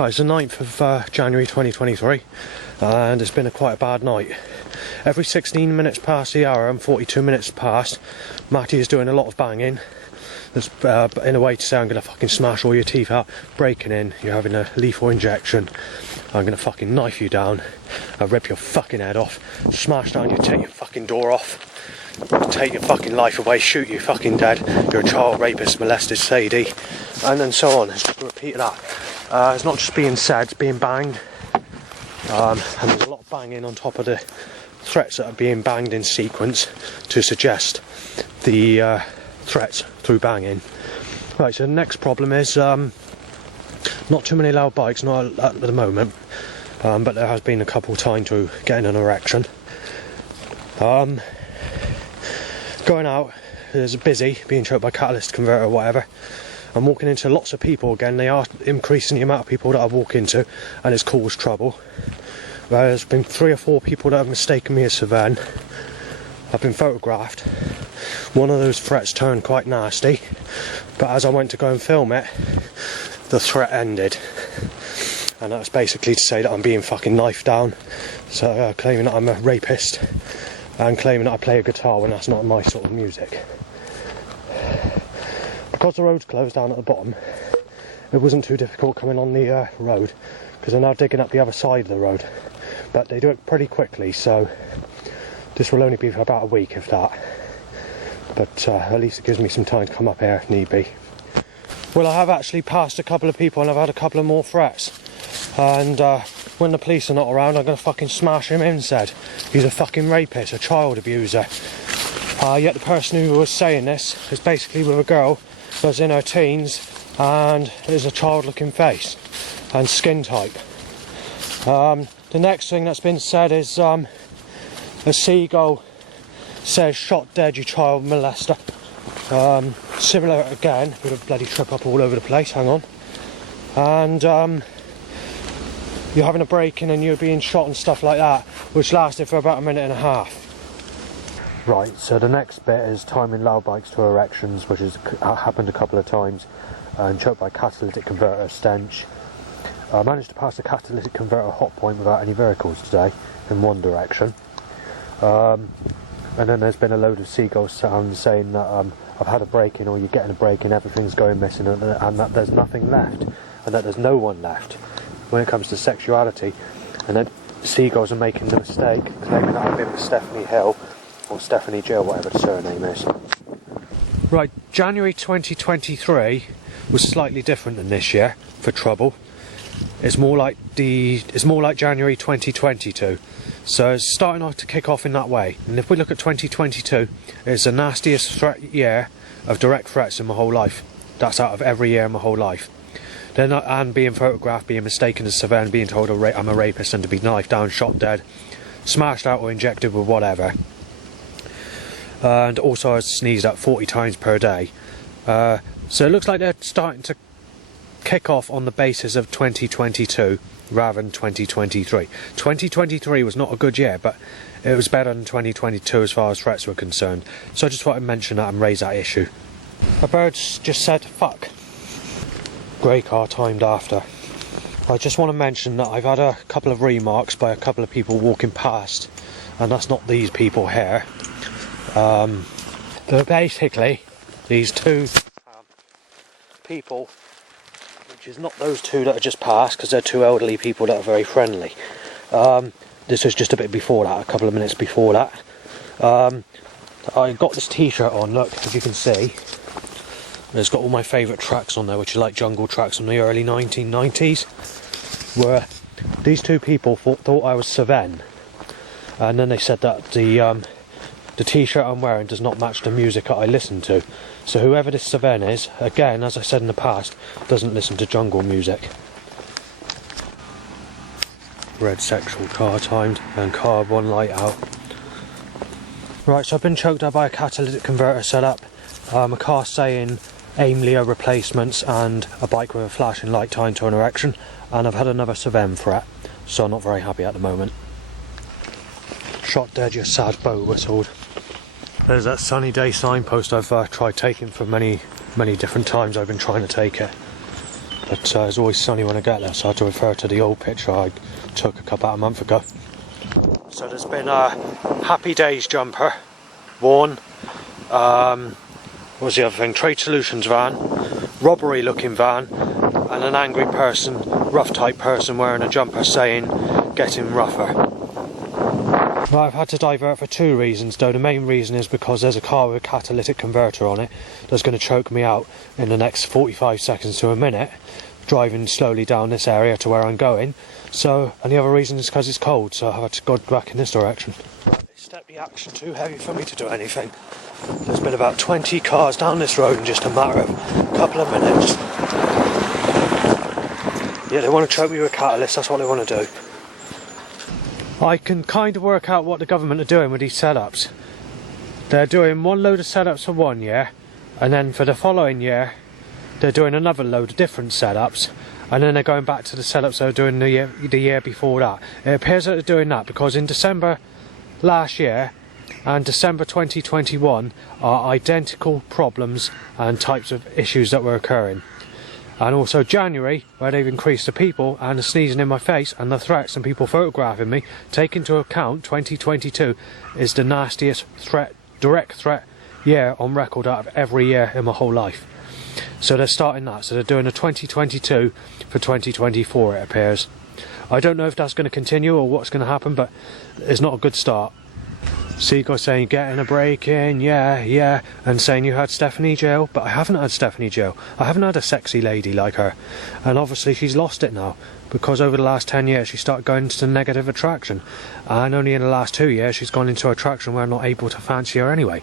Right, it's the 9th of January 2023 and it's been quite a bad night. Every 16 minutes past the hour and 42 minutes past, Matty is doing a lot of banging. That's in a way to say I'm going to fucking smash all your teeth out, breaking in, you're having a lethal injection, I'm going to fucking knife you down, I'll rip your fucking head off, smash down take your fucking door off, take your fucking life away, shoot you fucking dead, you're a child rapist, molested, sadie, and then so on. It's just a repeat of that. It's not just being said, it's being banged, and there's a lot of banging on top of the threats that are being banged in sequence to suggest the threats through banging. Right, so the next problem is not too many loud bikes, not at the moment, but there has been a couple time to getting an erection. Going out is busy, being choked by catalyst converter or whatever. I'm walking into lots of people again. They are increasing the amount of people that I walk into, and it's caused trouble. There's been 3 or 4 people that have mistaken me as SVEN. I've been photographed. One of those threats turned quite nasty, but as I went to go and film it, the threat ended. And that's basically to say that I'm being fucking knifed down, so claiming that I'm a rapist, and claiming that I play a guitar when that's not my sort of music. Because the road's closed down at the bottom, it wasn't too difficult coming on the road, because they're now digging up the other side of the road. But they do it pretty quickly, so this will only be for about a week, if that. But at least it gives me some time to come up here if need be. Well, I have actually passed a couple of people and I've had a couple of more threats. And when the police are not around, I'm going to fucking smash him instead. He's a fucking rapist, a child abuser. Yet the person who was saying this is basically with a girl that's in her teens and is a child-looking face and skin type. The next thing that's been said is a seagull says shot dead you child molester. Similar again, bit of bloody trip up all over the place, hang on. And you're having a break-in and you're being shot and stuff like that, which lasted for about a minute and a half. Right, so the next bit is timing loud bikes to erections, which has happened a couple of times, and choked by catalytic converter stench. I managed to pass the catalytic converter hot point without any vehicles today, in one direction. And then there's been a load of seagull sounds saying that I've had a break-in, or you're getting a break-in, everything's going missing, and that there's nothing left, and that there's no one left when it comes to sexuality. And then seagulls are making the mistake, claiming that I've been with Stephanie Hill, or Stephanie Jill, whatever the surname is. Right, January 2023 was slightly different than this year for trouble. It's more like January 2022. So it's starting off to kick off in that way. And if we look at 2022, it's the nastiest year of direct threats in my whole life. That's out of every year in my whole life. Then and being photographed, being mistaken as SVEN, being told I'm a rapist and to be knifed down, shot dead, smashed out or injected with whatever. And also I was sneezed at 40 times per day. So it looks like they're starting to kick off on the basis of 2022 rather than 2023. 2023 was not a good year, but it was better than 2022 as far as threats were concerned. So I just thought I'd mention that and raise that issue. A bird's just said fuck. Grey car timed after. I just want to mention that I've had a couple of remarks by a couple of people walking past, and that's not these people here. They're basically these two people, which is not those two that are just passed, because they're two elderly people that are very friendly. This was just a bit before that, a couple of minutes before that. I got this t-shirt on, look, as you can see. It's got all my favourite tracks on there, which are like jungle tracks from the early 1990s. Where these two people thought I was SVEN, and then they said that the t-shirt I'm wearing does not match the music that I listen to. So whoever this SVEN is, again, as I said in the past, doesn't listen to jungle music. Red sexual car timed and carb one light out. Right, so I've been choked up by a catalytic converter setup, a car saying aim-Leo replacements, and a bike with a flashing light timed to an erection, and I've had another SVEN threat, so I'm not very happy at the moment. Shot dead, your sad bow whistled. There's that sunny day signpost I've tried taking for many different times. I've been trying to take it. but it's always sunny when I get there, so I have to refer to the old picture I took about a month ago. So there's been a Happy Days jumper, worn, what was the other thing, Trade Solutions van, robbery looking van, and an angry person, rough type person wearing a jumper saying, getting rougher. Well, I've had to divert for two reasons, though the main reason is because there's a car with a catalytic converter on it that's going to choke me out in the next 45 seconds to a minute, driving slowly down this area to where I'm going. So, and the other reason is because it's cold, so I've had to go back in this direction. Right, step the action too heavy for me to do anything. There's been about 20 cars down this road in just a matter of a couple of minutes. Yeah, they want to choke me with a catalyst, that's what they want to do. I can kind of work out what the government are doing with these setups. They're doing one load of setups for 1 year, and then for the following year they're doing another load of different setups, and then they're going back to the setups they were doing the year before that. It appears that they're doing that because in December last year and December 2021 are identical problems and types of issues that were occurring. And also January, where they've increased the people and the sneezing in my face and the threats and people photographing me, take into account 2022 is the nastiest direct threat year on record out of every year in my whole life. So they're starting that, so they're doing a 2022 for 2024 it appears. I don't know if that's going to continue or what's going to happen, but it's not a good start. Seagull saying getting a break in, yeah, and saying you had Stephanie jail, but I haven't had Stephanie jail. I haven't had a sexy lady like her, and obviously she's lost it now because over the last 10 years she started going into negative attraction, and only in the last 2 years she's gone into attraction where I'm not able to fancy her anyway.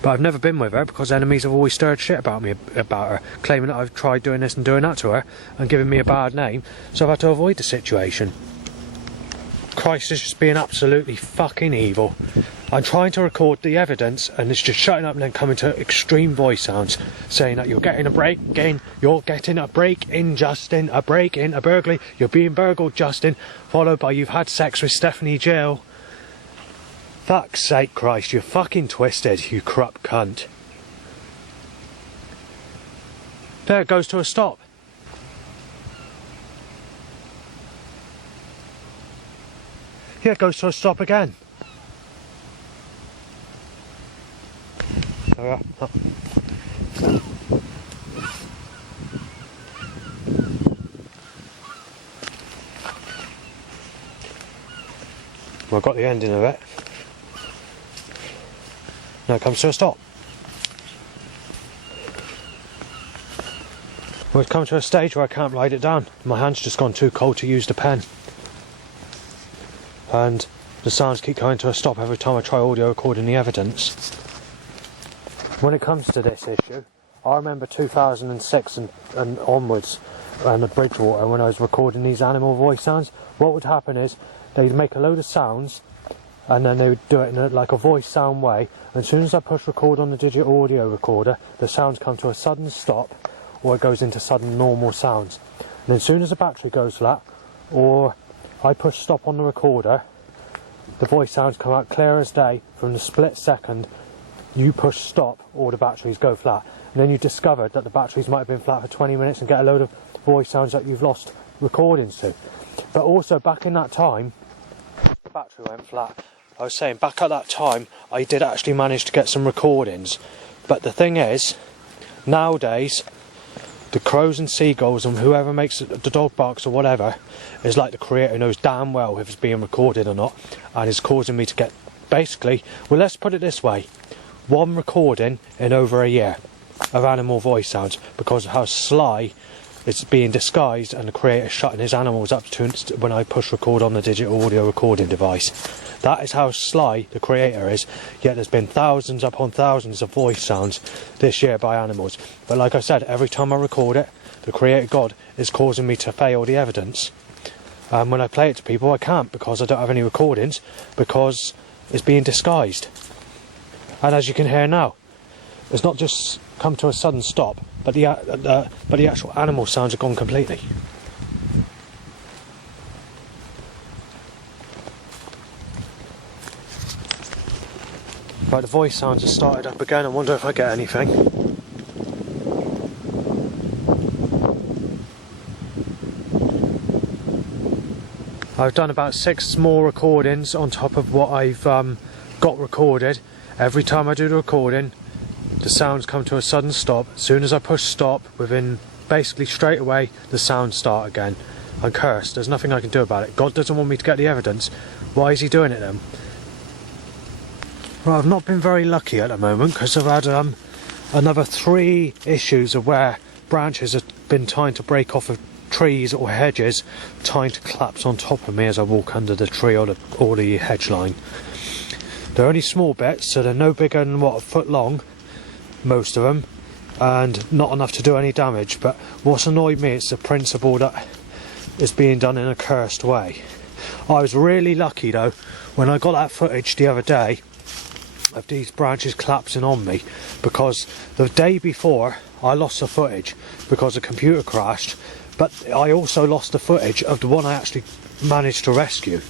But I've never been with her because enemies have always stirred shit about her, claiming that I've tried doing this and doing that to her and giving me a bad name, so I've had to avoid the situation. Christ is just being absolutely fucking evil. I'm trying to record the evidence and it's just shutting up and then coming to extreme voice sounds saying that you're getting a break in, you're getting a break in, Justin, a break in, a burglary, you're being burgled, Justin, followed by you've had sex with Stephanie Jill. Fuck's sake, Christ, you're fucking twisted, you corrupt cunt. There it goes to a stop. Yeah, it goes to a stop again. Oh, yeah. Oh. Well, I've got the ending of it. Now it comes to a stop. Well, it's come to a stage where I can't write it down. My hand's just gone too cold to use the pen. And the sounds keep coming to a stop every time I try audio recording the evidence. When it comes to this issue, I remember 2006 and onwards, and the Bridgewater, when I was recording these animal voice sounds, what would happen is they'd make a load of sounds and then they would do it in like a voice sound way, and as soon as I push record on the digital audio recorder, the sounds come to a sudden stop or it goes into sudden normal sounds. And as soon as the battery goes flat or I push stop on the recorder, the voice sounds come out clear as day from the split second you push stop or the batteries go flat. And then you discovered that the batteries might have been flat for 20 minutes and get a load of voice sounds that you've lost recordings to. But also back in that time, the battery went flat. I was saying back at that time I did actually manage to get some recordings. But the thing is, nowadays, the crows and seagulls and whoever makes the dog barks or whatever is like the creator knows damn well if it's being recorded or not, and is causing me to get basically, well, let's put it this way, one recording in over a year of animal voice sounds because of how sly it's being disguised and the creator shutting his animals up to when I push record on the digital audio recording device. That is how sly the creator is, yet there's been thousands upon thousands of voice sounds this year by animals. But like I said, every time I record it, the creator God is causing me to fail the evidence. And when I play it to people, I can't because I don't have any recordings, because it's being disguised. And as you can hear now, it's not just come to a sudden stop, but the actual animal sounds have gone completely. Right, the voice sounds have started up again. I wonder if I get anything. I've done about 6 more recordings on top of what I've got recorded. Every time I do the recording, the sounds come to a sudden stop. As soon as I push stop, within basically straight away, the sounds start again. I'm cursed. There's nothing I can do about it. God doesn't want me to get the evidence. Why is he doing it then? Well, I've not been very lucky at the moment because I've had another 3 issues of where branches have been trying to break off of trees or hedges, trying to collapse on top of me as I walk under the tree or the hedge line. They're only small bits, so they're no bigger than what, a foot long, most of them, and not enough to do any damage. But what's annoyed me is the principle that it's being done in a cursed way. I was really lucky though when I got that footage the other day of these branches collapsing on me, because the day before I lost the footage because the computer crashed, but I also lost the footage of the one I actually managed to rescue.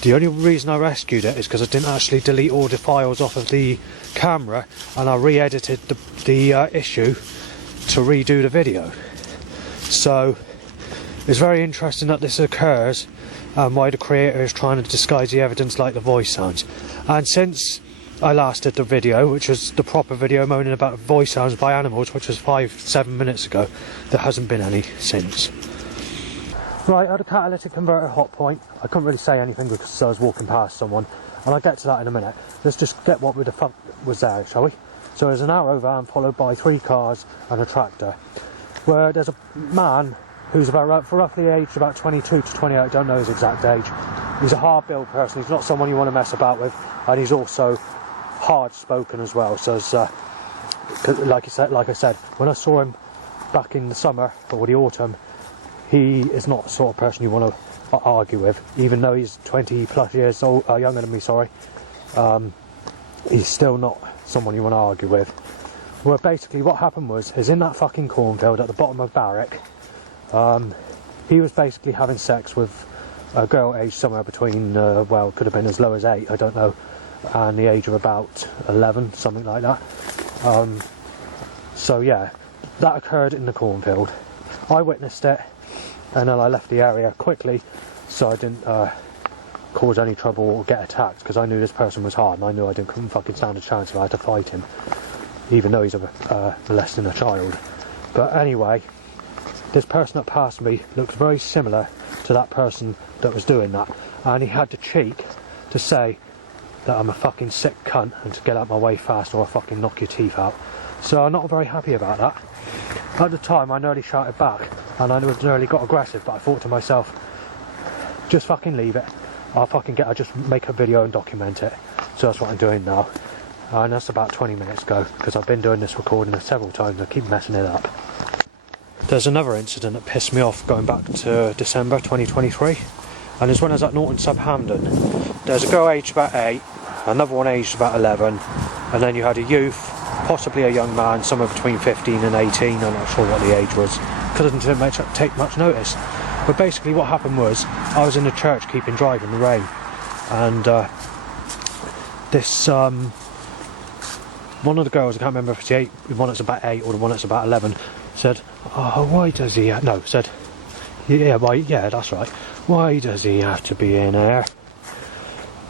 The only reason I rescued it is because I didn't actually delete all the files off of the camera, and I re-edited the issue to redo the video. So it's very interesting that this occurs and why the creator is trying to disguise the evidence like the voice sounds. And since I last did the video, which was the proper video moaning about voice sounds by animals, which was 5-7 minutes ago, there hasn't been any since. Right, at a catalytic converter hot point, I couldn't really say anything because I was walking past someone, and I'll get to that in a minute. Let's just get what the fuck was there, shall we? So there's an arrow van followed by 3 cars and a tractor, where there's a man who's about roughly aged about 22 to 28, I don't know his exact age. He's a hard-built person, he's not someone you want to mess about with, and he's also hard-spoken as well. So it's, like I said, when I saw him back in the summer or the autumn, he is not the sort of person you want to argue with, even though he's 20 plus years old, younger than me, sorry. He's still not someone you want to argue with. Well, basically what happened was, is in that fucking cornfield at the bottom of Barrack, he was basically having sex with a girl aged somewhere between, well, it could have been as low as 8, I don't know, and the age of about 11, something like that. So yeah, that occurred in the cornfield. I witnessed it, and then I left the area quickly so I didn't cause any trouble or get attacked, because I knew this person was hard and I knew I couldn't fucking stand a chance if I had to fight him, even though he's less than a child. But anyway, this person that passed me looked very similar to that person that was doing that, and he had the cheek to say that I'm a fucking sick cunt and to get out my way fast or I'll fucking knock your teeth out. So I'm not very happy about that. At the time I nearly shouted back and I nearly got aggressive, but I thought to myself, just fucking leave it. I'll just make a video and document it. So that's what I'm doing now. And that's about 20 minutes ago, because I've been doing this recording several times and I keep messing it up. There's another incident that pissed me off going back to December 2023, and it's when I was at Norton Sub Hamden. There's a girl aged about 8, another one aged about 11, and then you had a youth, possibly a young man, somewhere between 15 and 18, I'm not sure what the age was, because I didn't take much notice. But basically what happened was, I was in the church keeping dry in the rain, and this one of the girls, I can't remember if it's the one that's about 8 or the one that's about 11, said, "Oh, why does he?" No, said, "Yeah, why? Yeah, that's right. Why does he have to be in there?"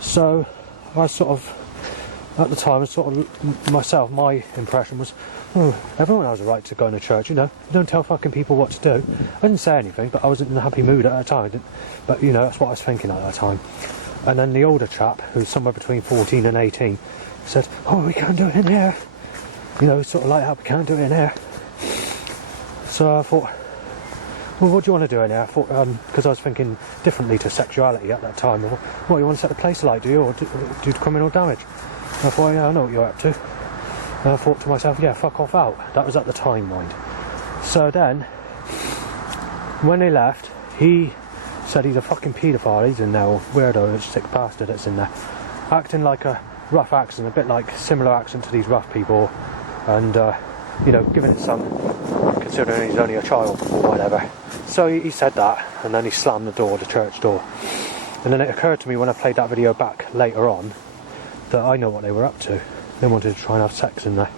So I sort of, at the time, myself, my impression was, oh, everyone has a right to go in a church, you know. You don't tell fucking people what to do. I didn't say anything, but I wasn't in a happy mood at that time. But you know, that's what I was thinking at that time. And then the older chap, who's somewhere between 14 and 18, said, "Oh, we can't do it in here." You know, sort of like that, we can't do it in here. So I thought, well, what do you want to do in here? I thought, because I was thinking differently to sexuality at that time. What, you want to set the place alight, do you? Or do criminal damage? And I thought, yeah, I know what you're up to. And I thought to myself, yeah, fuck off out. That was at the time, mind. So then, when they left, he said he's a fucking paedophile, he's in there, or weirdo, sick bastard that's in there. Acting like a rough accent, a bit like similar accent to these rough people, and, you know, giving it some, considering he's only a child or whatever. So he said that, and then he slammed the door, the church door. And then it occurred to me when I played that video back later on, that I know what they were up to. They wanted to try and have sex in there.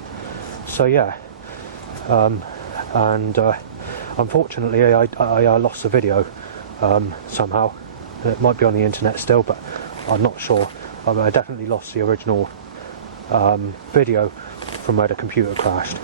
So yeah, and unfortunately I lost the video somehow. that might be on the internet still, but I'm not sure. I definitely lost the original video from where the computer crashed.